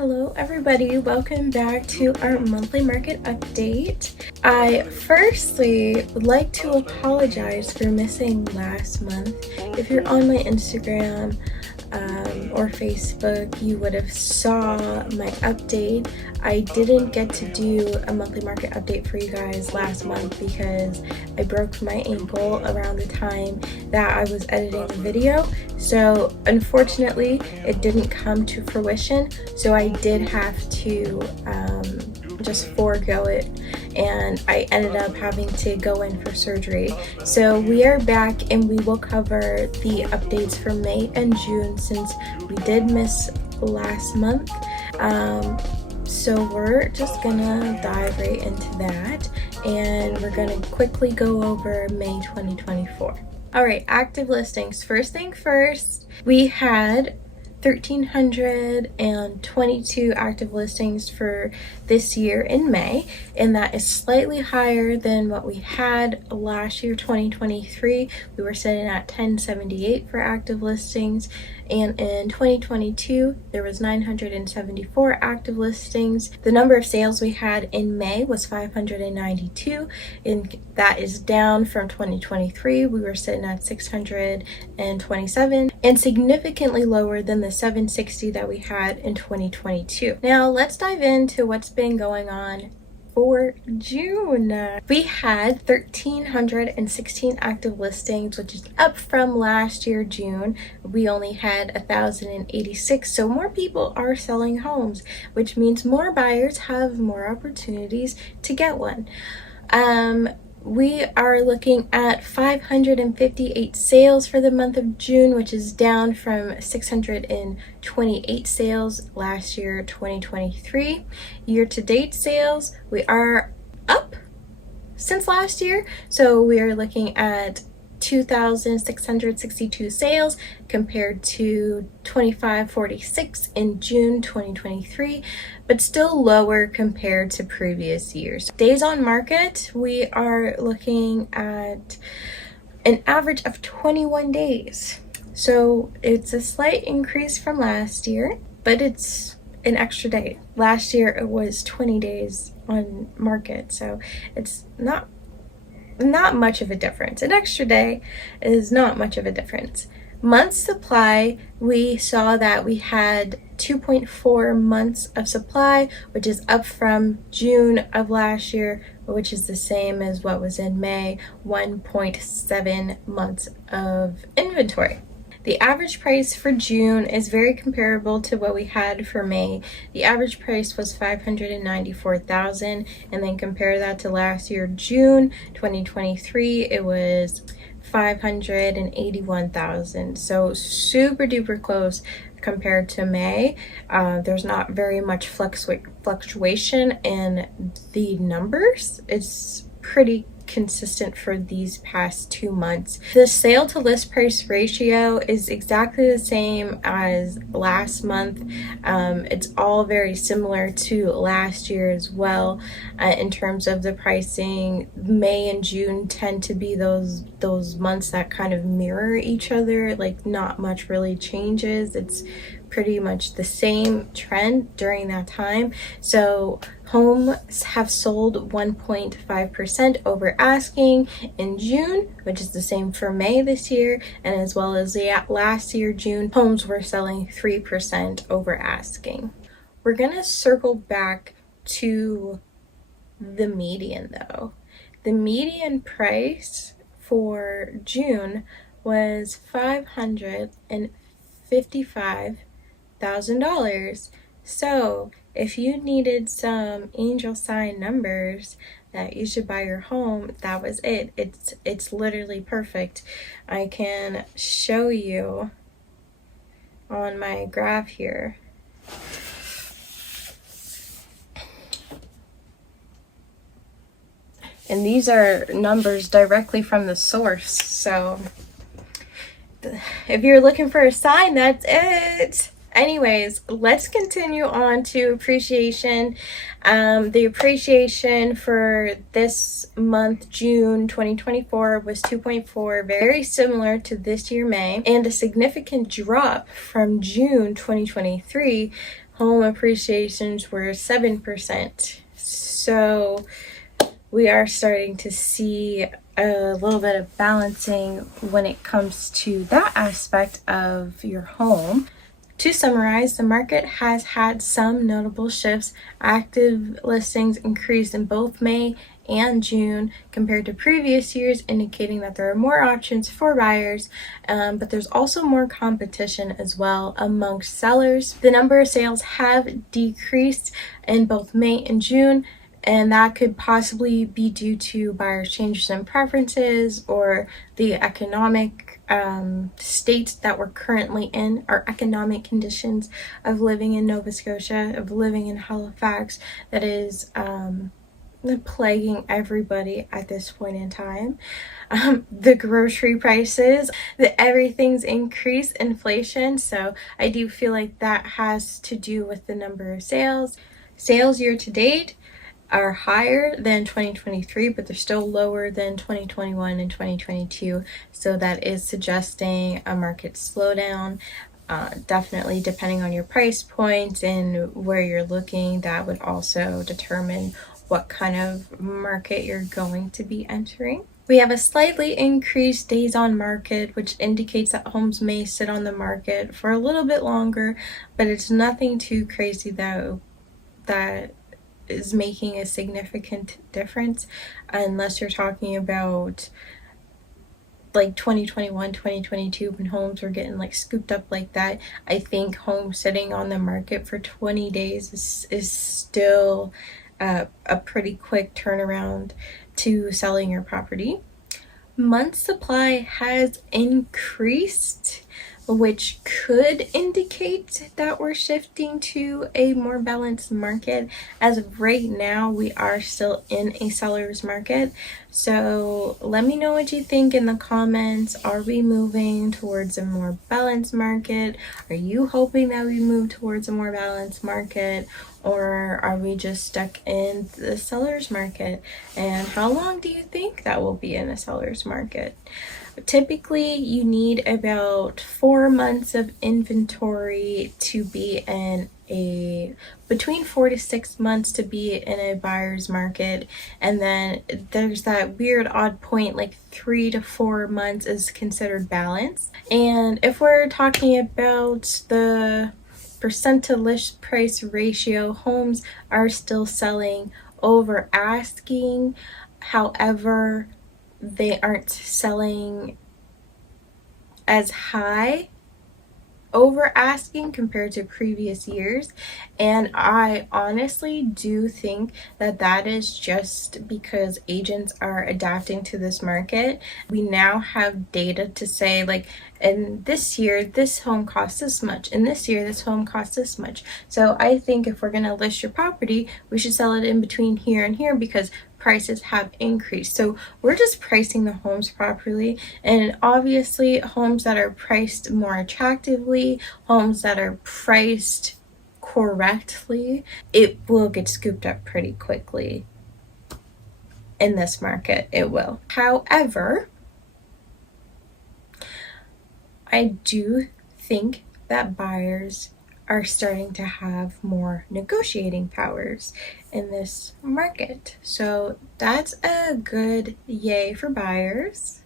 Hello everybody, welcome back to our monthly market update. I firstly would like to apologize for missing last month. If you're on my Instagram or Facebook, you would have saw my update. I didn't get to do a monthly market update for you guys last month because I broke my ankle around the time that I was editing the video. So unfortunately, it didn't come to fruition. So I did have to just forego it, and I ended up having to go in for surgery. So we are back and we will cover the updates for May and June since we did miss last month. So we're just gonna dive right into that, and we're gonna quickly go over May 2024. All right, active listings. First thing first, we had 1,322 active listings for this year in May, and that is slightly higher than what we had last year, 2023. We were sitting at 1,078 for active listings, and in 2022 there was 974 active listings. The number of sales we had in May was 592, and that is down from 2023. We were sitting at 627 and significantly lower than the 760 that we had in 2022. Now let's dive into what's been going on for June. We had 1,316 active listings, which is up from last year June. We only had 1,086, so more people are selling homes, which means more buyers have more opportunities to get one. We are looking at 558 sales for the month of June, which is down from 628 sales last year, 2023. Year-to-date sales, we are up since last year. So we are looking at 2,662 sales compared to 2,546 in June 2023, but still lower compared to previous years. Days on market, we are looking at an average of 21 days. So it's a slight increase from last year, but it's an extra day. Last year it was 20 days on market, so it's not much of a difference. An extra day is not much of a difference. Months supply, we saw that we had 2.4 months of supply, which is up from June of last year, which is the same as what was in May, 1.7 months of inventory. The average price for June is very comparable to what we had for May. The average price was $594,000, and then compare that to last year, June 2023, it was $581,000. So super duper close compared to May. There's not very much fluctuation in the numbers. It's pretty consistent for these past 2 months. The sale to list price ratio is exactly the same as last month. It's all very similar to last year as well. In terms of the pricing, May and June tend to be those months that kind of mirror each other, like not much really changes. It's pretty much the same trend during that time. So homes have sold 1.5% over asking in June, which is the same for May this year, and as well as last year June, homes were selling 3% over asking. We're gonna circle back to the median though. The median price for June was $555,000. So if you needed some angel sign numbers that you should buy your home, that was it. It's literally perfect. I can show you on my graph here. And these are numbers directly from the source. So if you're looking for a sign, that's it. Anyways, let's continue on to appreciation. The appreciation for this month, June 2024, was 2.4, very similar to this year May, and a significant drop from June 2023. home appreciations were 7%. So we are starting to see a little bit of balancing when it comes to that aspect of your home. To summarize, the market has had some notable shifts. Active listings increased in both May and June compared to previous years, indicating that there are more options for buyers, but there's also more competition as well amongst sellers. The number of sales have decreased in both May and June, and that could possibly be due to buyers' changes in preferences or the economic state that we're currently in, our economic conditions of living in Nova Scotia, of living in Halifax, that is plaguing everybody at this point in time. The grocery prices, everything's increased, inflation. So I do feel like that has to do with the number of sales. Sales year to date are higher than 2023, but they're still lower than 2021 and 2022. So that is suggesting a market slowdown. Definitely depending on your price point and where you're looking, that would also determine what kind of market you're going to be entering. We have a slightly increased days on market, which indicates that homes may sit on the market for a little bit longer, but it's nothing too crazy though that is making a significant difference, unless you're talking about like 2021, 2022, when homes were getting like scooped up like that. I think homes sitting on the market for 20 days is still a pretty quick turnaround to selling your property. Month supply has increased, which could indicate that we're shifting to a more balanced market. As of right now, we are still in a seller's market. So let me know what you think in the comments. Are we moving towards a more balanced market? Are you hoping that we move towards a more balanced market? Or are we just stuck in the seller's market? And how long do you think that will be in a seller's market? Typically, you need about 4 months of inventory to be in between 4 to 6 months to be in a buyer's market. And then there's that weird odd point, like 3 to 4 months is considered balance. And if we're talking about the percent to list price ratio, homes are still selling over asking. However, they aren't selling as high over asking compared to previous years. And I honestly do think that that is just because agents are adapting to this market. We now have data to say, like, in this year this home costs this much, in this year this home costs this much. So I think if we're going to list your property, we should sell it in between here and here, because prices have increased. So we're just pricing the homes properly, and obviously homes that are priced more attractively, homes that are priced correctly, it will get scooped up pretty quickly in this market. It will. However, I do think that buyers are starting to have more negotiating powers in this market. So that's a good yay for buyers.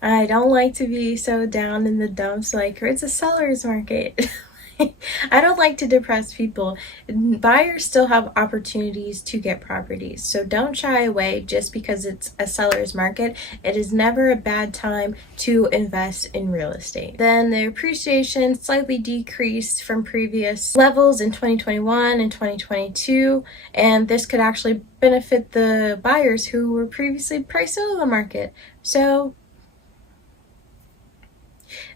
I don't like to be so down in the dumps like it's a seller's market. I don't like to depress people. Buyers still have opportunities to get properties, so don't shy away just because it's a seller's market. It is never a bad time to invest in real estate. Then the appreciation slightly decreased from previous levels in 2021 and 2022, and this could actually benefit the buyers who were previously priced out of the market. So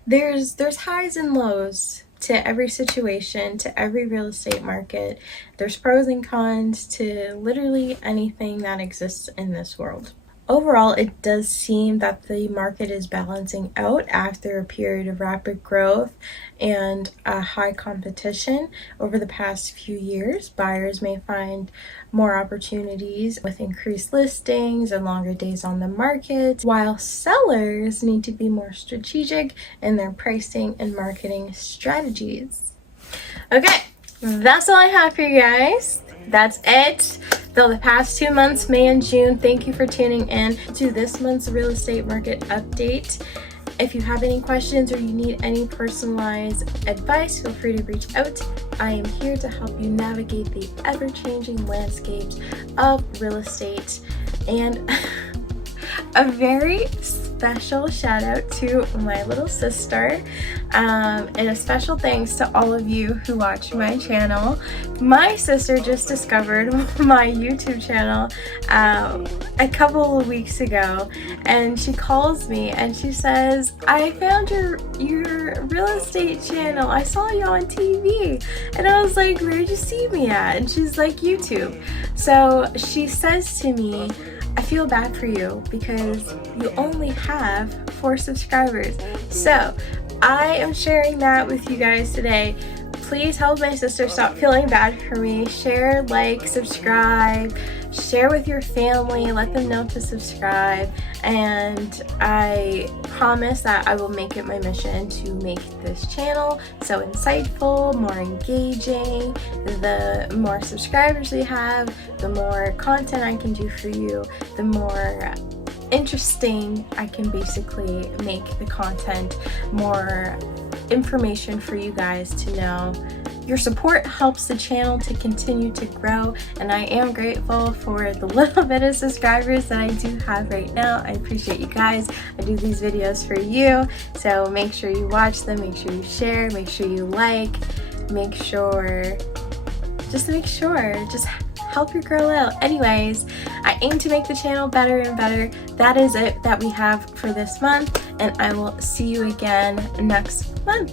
there's highs and lows to every situation, to every real estate market. There's pros and cons to literally anything that exists in this world. Overall, it does seem that the market is balancing out after a period of rapid growth and high competition over the past few years. Buyers may find more opportunities with increased listings and longer days on the market, while sellers need to be more strategic in their pricing and marketing strategies. Okay, that's all I have for you guys. That's it. The past 2 months, May and June. Thank you for tuning in to this month's real estate market update. If you have any questions or you need any personalized advice, feel free to reach out. I am here to help you navigate the ever-changing landscapes of real estate. And a very special shout out to my little sister, and a special thanks to all of you who watch my channel. My sister just discovered my YouTube channel a couple of weeks ago, and she calls me and she says, I found your real estate channel. I saw you on TV. And I was like, where'd you see me at? And she's like, YouTube. So she says to me, I feel bad for you because you only have 4 subscribers. So I am sharing that with you guys today. Please help my sister stop feeling bad for me. Share, like, subscribe, share with your family, let them know to subscribe, and I promise that I will make it my mission to make this channel so insightful, more engaging. The more subscribers we have, the more content I can do for you, the more interesting I can basically make the content, more information for you guys to know. Your support helps the channel to continue to grow, and I am grateful for the little bit of subscribers that I do have right now. I appreciate you guys. I do these videos for you, so make sure you watch them, make sure you share, make sure you like, just help your girl out. Anyways, I aim to make the channel better and better. That is it that we have for this month, and I will see you again next month.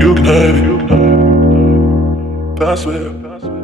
You can have it. Password.